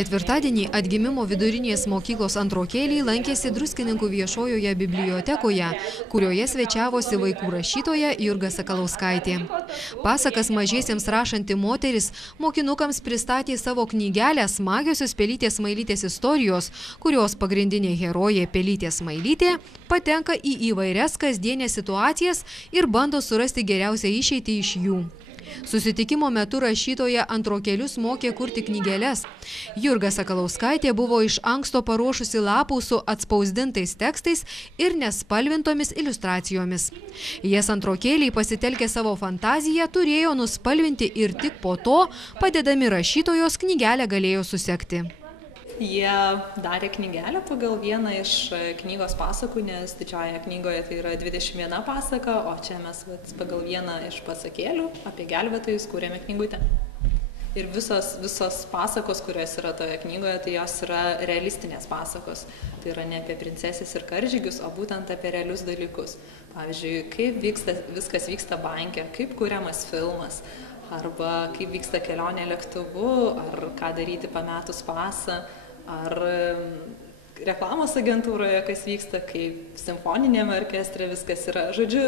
Ketvirtadienį atgimimo vidurinės mokyklos antrokėliai lankėsi Druskininkų viešojoje bibliotekoje, kurioje svečiavosi vaikų rašytoja Jurga Sakalauskaitė. Pasakas mažiesiems rašanti moteris mokinukams pristatė savo knygelę Smagiosios Pelytės Smailytės istorijos, kurios pagrindinė herojė Pelytė Smailytė patenka į įvairias kasdienės situacijas ir bando surasti geriausią išeitį iš jų. Susitikimo metu rašytoja antrokėlius mokė kurti knygeles. Jurga Sakalauskaitė buvo iš anksto paruošusi lapų su atspausdintais tekstais ir nespalvintomis iliustracijomis. Jas antrokėliai pasitelkę savo fantaziją turėjo nuspalvinti ir tik po to, padedami rašytojos, knygelę galėjo susekti. Jie darė knygelę pagal vieną iš knygos pasakų, nes didžiojoje knygoje tai yra 21 pasaka, o čia mes pagal vieną iš pasakėlių apie gelbėtojus kūrėme knygutę. Ir visos pasakos, kurios yra toje knygoje, tai jos yra realistinės pasakos. Tai yra ne apie princesės ir karžygius, o būtent apie realius dalykus. Pavyzdžiui, kaip viskas vyksta banke, kaip kuriamas filmas, arba kaip vyksta kelionė lėktuvu, ar ką daryti pametus pasą, ar reklamos agentūroje, kas vyksta, kaip simfoninėme orkestre viskas yra. Žodžiu,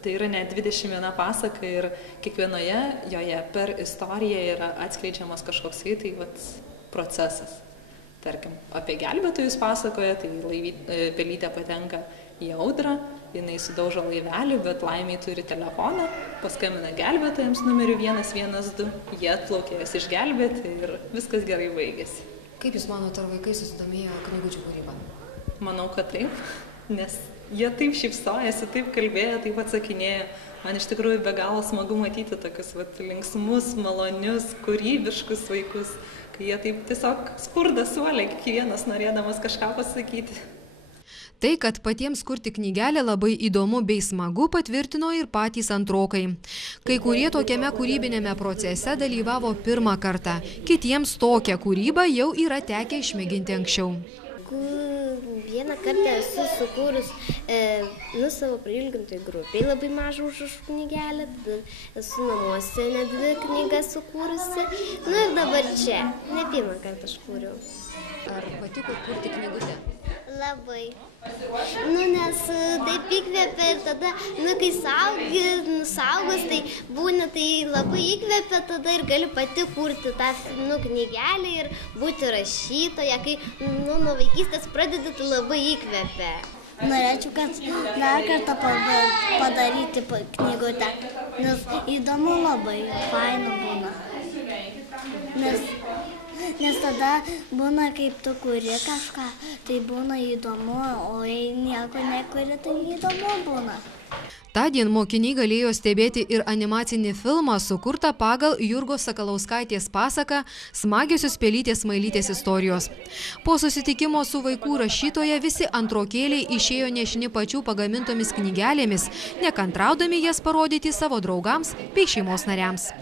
tai yra net 21 pasaka ir kiekvienoje joje per istoriją yra atskleidžiamas kažkoks procesas. Tarkim, apie gelbėtojus pasakoje, tai pelytė patenka į audrą, jinai sudaužo laivelį, bet laimiai turi telefoną, paskambina gelbėtojams numeriu 112, jie atplaukė jas išgelbėti ir viskas gerai baigėsi. Kaip Jūs manote, ar vaikai susidomėjo knygučių kūrybą? Manau, kad taip, nes jie taip šypsojasi, taip kalbėjo, taip atsakinėjo. Man iš tikrųjų be galo smagu matyti tokius linksmus, malonius, kūrybiškus vaikus, kai jie taip tiesiog spurda suolė, kiekvienas norėdamas kažką pasakyti. Tai, kad patiems kurti knygelę labai įdomu bei smagu, patvirtino ir patys antrokai. Kai kurie tokiame kūrybinėme procese dalyvavo pirmą kartą, kitiems tokią kūrybą jau yra tekę išmėginti anksčiau. Vieną kartą esu sukūrus savo prailgintojų grupiai labai mažą užrašų knygelę, tada esu namuose nedidį knygą sukūrusi, ir dabar čia, ne pirmą kartą aš kūriau. Ar patiko kurti knygutę? Labai. Nes taip įkvėpia ir tada, kai suaugus, tai būna, tai labai įkvėpia tada ir gali pati kurti tą knygelę ir būti rašytoja, kai nuo vaikystės pradedi, tai labai įkvėpia. Norėčiau, kad dar kartą padaryti knygutę, nes įdomu labai, faina būna. Nes tada būna, kaip tu kuri kažką, tai būna įdomu, o jei nieko nekuri, tai įdomu būna. Tądien mokiniai galėjo stebėti ir animacinį filmą, sukurtą pagal Jurgos Sakalauskaitės pasaką Smagiosios Pelytės Smailytės istorijos. Po susitikimo su vaikų rašytoja visi antrokėliai išėjo nešini pačių pagamintomis knygelėmis, nekantraudami jas parodyti savo draugams bei šeimos nariams.